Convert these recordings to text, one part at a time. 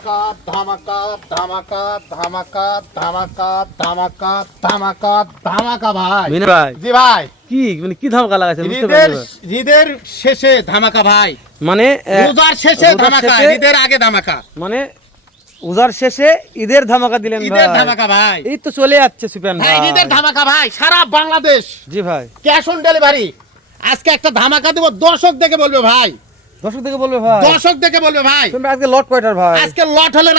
ধামাকা ধামাকা ধামাকা ধামাকা ধামাকা ধামাকা ধামাকা ধামাকা ভাই মিনা ভাই জি ভাই কি মানে কি ধামাকা লাগাইছেন বুঝতে ঈদের পারছি ঈদের শেষে ধামাকা ভাই মানে রোজার শেষে রোজার ধামাকা শেষে- ঈদের আগে ধামাকা মানে উজার শেষে ঈদের ধামাকা দিলেন ভাই ঈদের ধামাকা ভাই এই তো চলে যাচ্ছে সুপেন ভাই ভাই ঈদের ধামাকা ভাই সারা বাংলাদেশ জি ভাই ক্যাশ অন ডেলিভারি আজকে একটা ধামাকা দেব দর্শক দেখে বলবে ভাই দর্শক থেকে বলবে ভাই দর্শক দেখে বলবে ভাই সুপেন ভাই, আজকে লট কয়টার ভাই আজকে লট হলো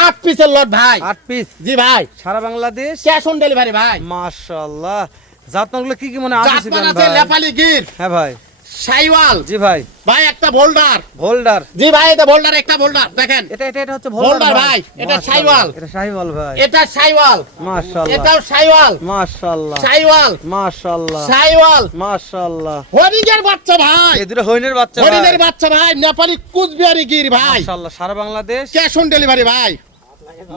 8 পিসের লট ভাই 8 পিস জি ভাই সারা বাংলাদেশ ক্যাশ অন ডেলিভারি ভাই মাশাআল্লাহ জাতমানগুলো কি কি মনে আছে জাতমান সুপেন আছে ভাই নেপালি গির হ্যাঁ ভাই শাইওয়াল জি ভাই ভাই একটা বোল্ডার হোল্ডার জি ভাই এটা বোল্ডার একটা বোল্ডার দেখেন এটা হচ্ছে হোল্ডার ভাই, এটা মাশাআল্লাহ, শাইওয়াল। এটা শাইওয়াল ভাই এটা শাইওয়াল মাশাআল্লাহ এটাও শাইওয়াল মাশাআল্লাহ শাইওয়াল মাশাআল্লাহ শাইওয়াল মাশাআল্লাহ হরিণের বাচ্চা ভাই এই দুটো হরিণের বাচ্চা ভাই হরিণের বাচ্চা ভাই নেপালি কুচবিহারি গির ভাই মাশাআল্লাহ সারা বাংলাদেশ ক্যাশ অন ডেলিভারি ভাই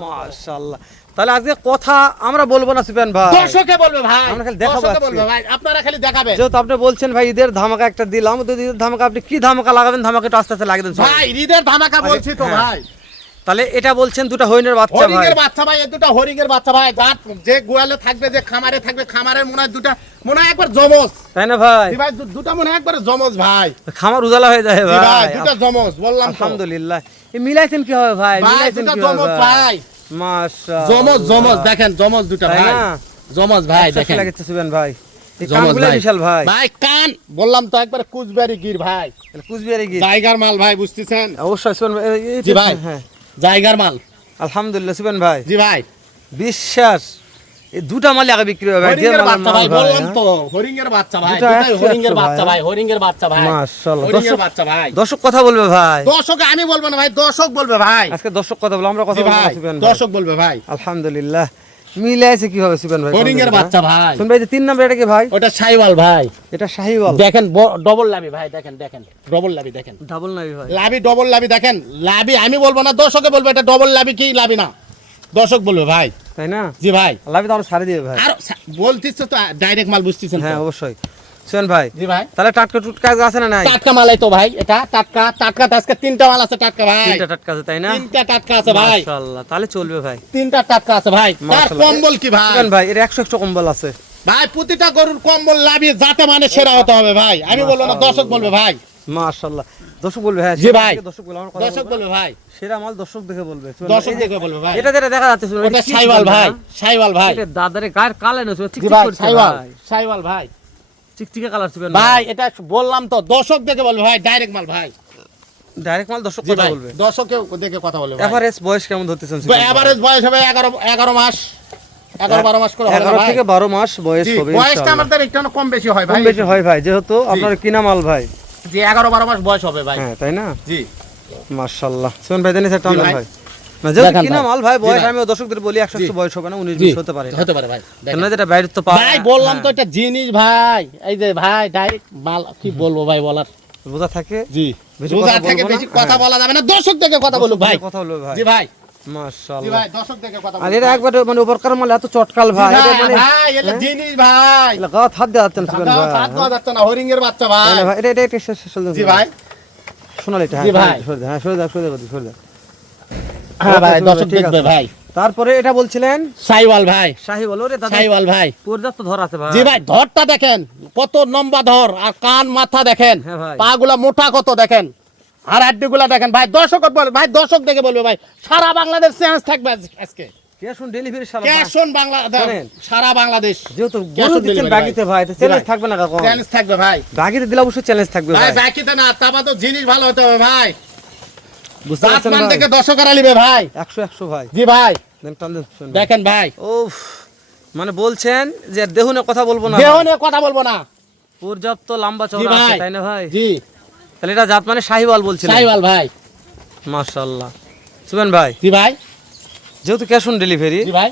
মাশাআল্লাহ তাহলে আজকে কথা আমরা বলবো না সুপেন ভাই দর্শকে বলবে ভাই আমরা খালি দেখাবো দর্শকে আজকে। বলবে ভাই আপনারা খালি দেখাবেন যেহেতু আপনি বলছেন ভাই ঈদের ধামাকা একটা দিলাম তো ঈদের ধামাকা আপনি কি ধামাকা লাগাবেন ধামাকাটা আস্তে আস্তে লাগিয়ে দেন সবাই। ভাই ঈদের ধামাকা বলছি তো হ্যাঁ। ভাই তাহলে এটা বলছেন দুটো হরিণের বাচ্চা ভাই হরিণের বাচ্চা ভাই এই দুটো হরিণের বাচ্চা ভাই যে গোয়ালে থাকবে যে খামারে থাকবে খামারের মনে হয় দুটা মনে হয় একবার জমজ তাই না ভাই জি ভাই দুটা মনে হয় একবার জমজ ভাই খামার উজালা হয়ে যায় জি ভাই ভাই দুটা জমজ বললাম তো আলহামদুলিল্লাহ এই মিলাইছেন কি হবে ভাই ভাই মিলাইছেন দুটা কি জমজ হবে ভাই মাশাআল্লাহ জমজ জমজ দেখেন জমজ দুটা তাই ভাই না জমজ ভাই দেখেন লাগছে সুবেন ভাই এই জমজ কানগুলো ভাই বিশাল ভাই ভাই কান বললাম তো একবার কুচবিহারি গির ভাই তাহলে কুচবিহারে গিয়ে জায়গার মাল ভাই বুঝতেছেন অবশ্যই সুবেন ভাই জি ভাই। হ্যাঁ জায়গার মাল আলহামদুলিল্লাহ সুবেন ভাই জি ভাই বিশ্বাস এই দুটা মাল আগে বিক্রি হবে ভাই যে হরিণের মাল বাচ্চা ভাই বললাম তো হরিণের বাচ্চা ভাই দুটাই হরিণের বাচ্চা ভাই হরিণের বাচ্চা ভাই মাশাআল্লাহ হরিণের দর্শক বাচ্চা ভাই দর্শক কথা বলবে ভাই দর্শক আমি বলবো না ভাই দর্শক বলবে ভাই আজকে দর্শক কথা বলবো আমরা কথা জি বলবো ভাই না সুবেন ভাই দর্শক বলবে ভাই আলহামদুলিল্লাহ মিলাইছে কিভাবে সুবেন ভাই হরিণের বাচ্চা ভাই শুন ভাই যে 3 নাম্বার এটা কি ভাই ওটা শাইওয়াল ভাই এটা শাহিওয়াল দেখেন ডবল লাভি ভাই দেখেন দেখেন ডবল লাভি দেখেন ডাবল নাবি ভাই লাভি ডবল লাভি দেখেন লাভি আমি বলবো না দর্শকে বলবো এটা ডবল লাভি কি লাভি না দর্শক বলবে ভাই তাই না জি ভাই লাভি তো আমরা ছাড়ে দিবে ভাই আর বলতিস তো ডাইরেক্ট মাল বুঝতেছেন তো? হ্যাঁ অবশ্যই সুবেন ভাই জি ভাই তাহলে টাটকা টুটকা আছে না নাই টাটকা মালাই তো ভাই এটা টাটকা টাটকা তো আজকে তিনটা মাল আছে টাটকা ভাই তিনটা টাটকা আছে তাই না তিনটা টাটকা আছে ভাই মাশাআল্লাহ তাহলে চলবে ভাই তিনটা টাটকা আছে ভাই তার মাশাআল্লাহ। কম্বল কি ভাই সুবেন ভাই এর 100 কম্বল আছে ভাই প্রতিটা গরুর কম্বল লাভিয়ে যাতে মানে সেরা হতে হবে ভাই আমি বলবো না দর্শক বলবে ভাই মাশাআল্লাহ দর্শক বলবে হ্যাঁ জি ভাই। দর্শক বলবে আমরা কথা দর্শক বলবো। বলবে ভাই সেরা মাল দর্শক দেখে বলবে সুবেন দর্শক ভাই, এই যে- দেখে বলবে ভাই এটা যেটা দেখা যাচ্ছে সুবেন, ওটা এটা কি শাইওয়াল সুবেন ভাই না? শাইওয়াল ভাই এটা দাদারে গায়ের কালার না জি চিকচিক ভাই করছে শাইওয়াল ভাই শাইওয়াল ভাই চিকচিকে কালার সুবেন ভাই এটা বললাম তো দর্শক দেখে বলবে ভাই ডাইরেক্ট মাল ভাই ডাইরেক্ট মাল দর্শক জি কথা ভাই বলবে দর্শককে দেখে কথা বলবে ভাই এভারেজ বয়স কেমন ধরতেছেন সুবেন ভাই? এভারেজ বয়স হবে 11 মাস 11 12 মাস করে হবে 11 ভাই থেকে 12 মাস বয়স জি হবে বয়সটা ইনশাআল্লাহ আমাদের একটু কম বেশি হয় ভাই কম বেশি হয় ভাই যেহেতু আপনার কিনা মাল ভাই জি 11 12 মাস বয়স হবে ভাই হ্যাঁ তাই না জি মাশাআল্লাহ সুবেন ভাই জানেন একটা জি ভাই। ভাই না যেহেতু দেখান কিনা ভাই। মাল ভাই জি বয়স ভাই। আমি দর্শকদের বলি 100 বয়স হবে না 19 জি 20 হতে পারে হতে পারে ভাই দেখেন। কেন যেটা বাইরে তো পাওয়া ভাই বললাম তো হ্যাঁ, এটা জিনিস ভাই এই যে ভাই ডাইরেক্ট মাল কি বলবো ভাই বলার বোঝা থাকে জি বেশি রোজা কথা থেকে বলবো না? বেশি কথা হ্যাঁ। বলা যাবে না দর্শক থেকে কথা বলুক ভাই কথা বলবে ভাই জি ভাই জি মাশাআল্লাহ ভাই দর্শক থেকে কথা আর বলুক এটা ভাই। একবার মানে উপরকার মাল এত চটকাল জি ভাই এটা ভাই, মানে ভাই এটা হ্যাঁ? জিনিস ভাই এটা গাত হাত দেওয়া যাচ্ছে না সুবেন দাদা, ভাই হাত দেওয়া যাচ্ছে না হরিং এর বাচ্চা ভাই তাই না ভাই এটা শেষ জি ভাই শোনালি এটা জি ভাই। সরে দে, হ্যাঁ সরে দাও সরে দাও সরে দাও হ্যাঁ ভাই ঠিক দর্শক আছে। দেখবে ভাই তারপরে এটা বলছিলেন সাইওয়াল ভাই শাহি বলো রে দাদা সাইওয়াল ভাই পর্যাপ্ত ধর আছে ভাই জি ভাই ধরটা দেখেন কত লম্বা ধর আর কান মাথা দেখেন হ্যাঁ ভাই। পা গুলা মোটা কত দেখেন আর হাড্ডি গুলা দেখেন ভাই দর্শক বলবে ভাই দর্শক দেখে বলবে ভাই সারা বাংলাদেশ চ্যালেঞ্জ থাকবে আজকে ক্যাশ অন ডেলিভারি সারা ক্যাশ অন বাংলাদেশ শোনেন। সারা বাংলাদেশ যেহেতু Cash গরু on দিচ্ছেন delivery বাকিতে ভাই তো জি চ্যালেঞ্জ ভাই। থাকবে না কাকন চ্যালেঞ্জ থাকবে ভাই বাকিতে দিলে অবশ্যই চ্যালেঞ্জ থাকবে ভাই ভাই বাকিতে না তারপর তো জিনিস ভালো হতে হবে ভাই বুঝতে পারছেন জাতমান ভাই থেকে দর্শকেরা নিবে ভাই 100 ভাই জি ভাই দেন টান দেন শুনুন। দেখেন ভাই উফ মানে বলছেন যে দেহুনে কথা বলবো না দেহ নিয়ে কথা বলবো না পর্যাপ্ত লম্বা জি চওড়া আছে ভাই তাই না ভাই জি তাহলে এটা জাত মানে শাহিওয়াল বলছিলেন সাইওয়াল ভাই মাশাআল্লাহ সুবেন ভাই জি ভাই যেহেতু ক্যাশ অন ডেলিভারি জি ভাই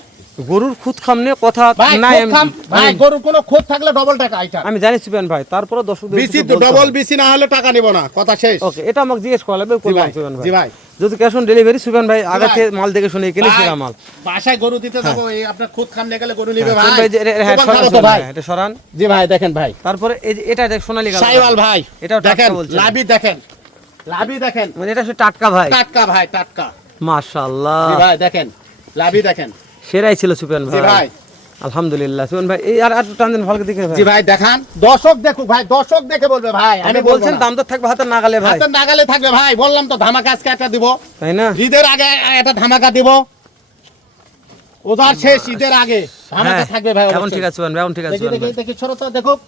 গরুর খুদ খামনে কথা ভাই নাই খোদ খাম, ভাই গরুর কোনো খোদ থাকলে ডবল টাকা এটা আমি জানি সুবেন ভাই তারপরে দর্শকদের বিসি তো ডবল বিসি না হলে টাকা নিব না কথা শেষ ওকে এটা আমাকে জিজ্ঞেস করা লাগবে জি করলাম ভাই সুবেন ভাই জি ভাই যেহেতু ক্যাশ অন ডেলিভারি সুবেন ভাই আগে ভাই। থেকে মাল দেখে শুনে কিনে ভাই, সেরা মাল বাসায় গরু দিতে যাবো এই আপনার খুদ খাম নিয়ে গেলে গরু নিবে সুবেন ভাই ভাই যে হ্যাঁ দোকান সরান খাবো তো সুবেন ভাই ভাই, এটা সরান জি ভাই দেখেন ভাই তারপরে এই যে এটা দেখ সোনালী কালার সাইওয়াল ভাই এটাও টাটকা দেখেন বলছেন। লাভি দেখেন লাভি দেখেন মানে এটা সে টাটকা ভাই টাটকা ভাই টাটকা মাশাআল্লাহ জি ভাই দেখেন লাভি দেখেন সেরাই ছিল সুপেন জি ভাই ভাই আলহামদুলিল্লাহ সুপেন ভাই এই আর টান দেন ভালো দেখে ভাই জি ভাই দেখান দর্শক দেখুক ভাই দর্শক দেখে বলবে ভাই আমি বলছেন দাম তো থাকবে হাতে নাগালে ভাই হাতের নাগালে থাকবে ভাই বললাম তো ধামাকা আজকে একটা দিব তাই না ঈদের আগে একটা ধামাকা দিব ওজার শেষ ঈদের আগে ধামাকা থাকবে ভাই এখন অবশ্যই। ঠিক আছে সুপেন ভাই এখন ঠিক আছে দেখি সুপেন দেখি ভাই দেখি ছোট তো দেখুক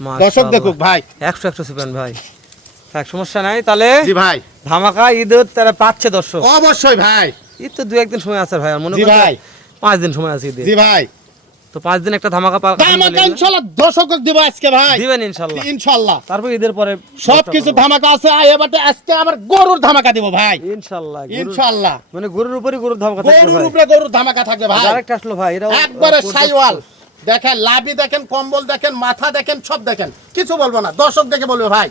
মাশাআল্লাহ। দর্শক দেখুক ভাই 100 সুপেন ভাই থাক সমস্যা নাই তাহলে জি ভাই ধামাকা ঈদের তারা পাচ্ছে দর্শক অবশ্যই ভাই ঈদ তো দু একদিন সময় আছে ভাই আর মনে জি করেন ভাই 5 দিন সময় আছে ঈদের জি ভাই তো 5 দিন একটা ধামাকা ধামাকা ইনশাআল্লাহ দর্শক দিব আজকে ভাই দিবেন ইনশাআল্লাহ ইনশাআল্লাহ তারপর ঈদের পরে সবকিছু ধামাকা আছে এবারে আজকে আবার গরুর ধামাকা দিব ভাই ইনশাআল্লাহ ইনশাআল্লাহ মানে গরুর উপরই গরুর ধামাকা থাকবে গরুর ভাই উপরে গরুর ধামাকা থাকবে ভাই আরেকটা আসলো ভাই এটা একবারে সাইওয়াল দেখেন লাভি দেখেন কম্বল দেখেন মাথা দেখেন সব দেখেন কিছু বলবো না দর্শক দেখে বলবে ভাই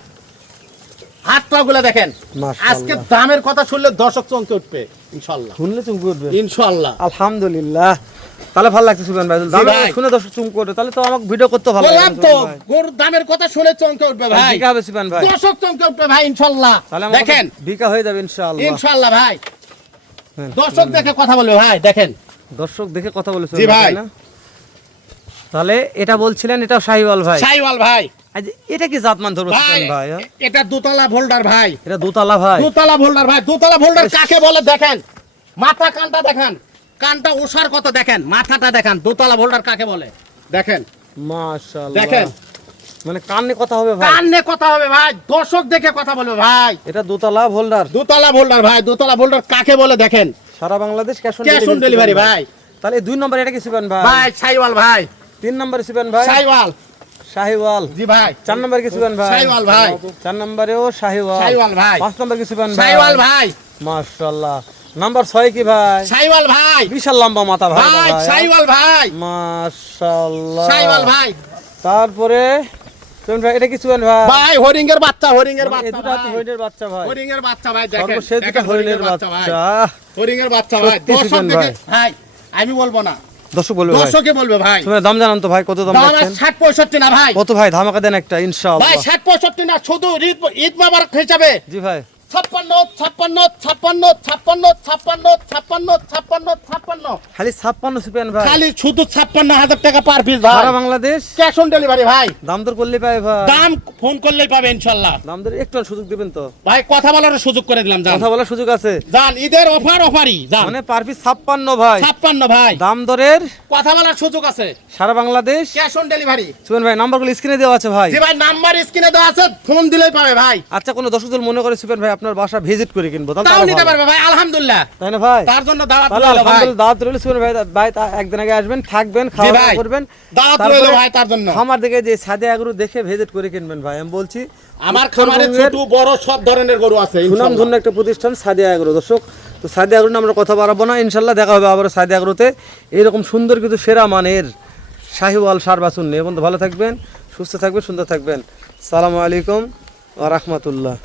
হাত পা গুলো দেখেন মাশাআল্লাহ। আজকে দামের কথা শুনলে দর্শক চমকে উঠবে ইনশাআল্লাহ শুনলে চুমকে উঠবে ইনশাআল্লাহ আলহামদুলিল্লাহ তাহলে ভালো লাগছে সুপেন ভাই দাম ভাই। শুনে দর্শক চুমকে উঠবে তাহলে তো আমাকে ভিডিও করতে ভালো বললাম লাগবে তো সুপেন ভাই। গরুর দামের কথা শুনে চমকে উঠবে ভাই ভিকা হবে সুপেন ভাই দর্শক চমকে উঠবে ভাই ইনশাআল্লাহ তাহলে আমাকে দেখেন ভিকা হয়ে যাবে ইনশাআল্লাহ ইনশাআল্লাহ ভাই হ্যাঁ, দর্শক দেখে কথা বলবে ভাই দেখেন দর্শক দেখে কথা বলেছেন জি ভাই। তাহলে এটা বলছিলেন এটা শাহিওয়াল ভাই সাইওয়াল ভাই আজ এটা কি জাতমান ধরবো ভাই সুপেন ভাই হ্যাঁ? এটা দুতলা ভোল্ডার ভাই এটা দোতলা ভাই দুতলা ভোল্ডার ভাই দুতলা ভোল্ডার কাকে বলে দেখেন মাথা কানটা দেখেন কানটা ওষার কত দেখেন মাথাটা দেখেন দুতলা ভোল্ডার কাকে বলে দেখেন মাশাআল্লাহ দেখেন মানে কানে কথা হবে ভাই কানে কথা হবে ভাই দর্শক দেখে কথা বলবে ভাই এটা দোতলা হোল্ডার দুতলা ভোল্ডার ভাই দুতলা ভোল্ডার কাকে বলে দেখেন সারা Bangladesh cash cash on delivery ভাই তাহলে 2 নম্বর এটা কি সুপেন ভাই ভাই সাইওয়াল ভাই 3 নম্বর সুপেন ভাই সাইওয়াল শাহিওয়াল জি ভাই 4 নম্বর কি সুপেন ভাই সাইওয়াল ভাই 4 নম্বরেও শাহিওয়াল সাইওয়াল ভাই 5 নম্বর কি সুপেন ভাই সাইওয়াল ভাই মাশাআল্লাহ নাম্বার 6 কি ভাই সাইওয়াল ভাই বিশাল লম্বা মাথা ভাই ভাই সাইওয়াল ভাই মাশাআল্লাহ সাইওয়াল ভাই তারপরে সুপেন ভাই এটা কি সুপেন ভাই ভাই হরিং এর বাচ্চা হরিং এর এই বাচ্চা দুটো হাতে ভাই। হরিণের বাচ্চা ভাই হরিং এর বাচ্চা ভাই দেখেন সর্বশেষ দুটো দেখেন হরিণের ভাই বাচ্চা হরিং এর বাচ্চা ভাই সত্যি দর্শক সুজন দেখে ভাই। ভাই আমি বলবো না দর্শক বলবে ভাই দর্শকে বলবে ভাই সুপেন দাম জানান তো ভাই কত দাম দাম রাখছেন 60 65 না ভাই কত ভাই ধামাকা দেন একটা ভাই ইনশাআল্লাহ 60 65 না শুধু ঈদ মোবারক হিসাবে জি ভাই 56 56 56 56 56 56 56 56 খালি 56 সুপেন ভাই খালি শুধু 56,000 টাকা পার পিস ভাই সারা বাংলাদেশ ক্যাশ অন ডেলিভারি ভাই দাম দর করলে পাই ভাই দাম ফোন করলেই পাবে ইনশাআল্লাহ দাম দর একটু সুযোগ দিবেন তো ভাই কথা বলার সুযোগ করে দিলাম জান কথা বলার সুযোগ আছে জান ঈদের অফারই জান মানে পার পিস 56 ভাই 56 ভাই দাম দরের কথা বলার সুযোগ আছে সারা বাংলাদেশ ক্যাশ অন ডেলিভারি সুপেন ভাই নাম্বারগুলো স্ক্রিনে দেওয়া আছে ভাই জি ভাই নাম্বার স্ক্রিনে দেওয়া আছে ফোন দিলেই পাবে ভাই আচ্ছা কোনো দর্শক দল মনে করে সুপেন ভাই আপনার বাসা ভিজিট করে কিনবো তাহলে তো তাও আরো নিতে ভালো। পারবে ভাই আলহামদুলিল্লাহ তাই না ভাই তার জন্য দাওয়াত তাহলে রইলো ভাই আলহামদুলিল্লাহ দাওয়াত রইল সুপেন ভাই ভাই একদিন আগে আসবেন থাকবেন খাওয়া দাওয়া ভাই। করবেন দাওয়াত তারপরে রইলো ভাই তার জন্য খামার দেখে যে সাদে আগুরু দেখে ভিজিট করে কিনবেন ভাই আমি বলছি আমার খামারে ছোট বড় সব ধরনের গরু আছে সুনাম ইনশাআল্লাহ ধন্য একটা প্রতিষ্ঠান সাদিয়া আগ্রো দর্শক তো সাদিয়া আগ্রো নিয়ে আমরা কথা বাড়াবো না ইনশাল্লাহ দেখা হবে আবার সাদিয়া আগ্রোতে এরকম সুন্দর কিন্তু সেরা মানের শাহিওয়াল সার বাছুন নিয়ে এবং ভালো থাকবেন সুস্থ থাকবেন সুন্দর থাকবেন সালামু আলাইকুম ওয়া রাহমাতুল্লাহ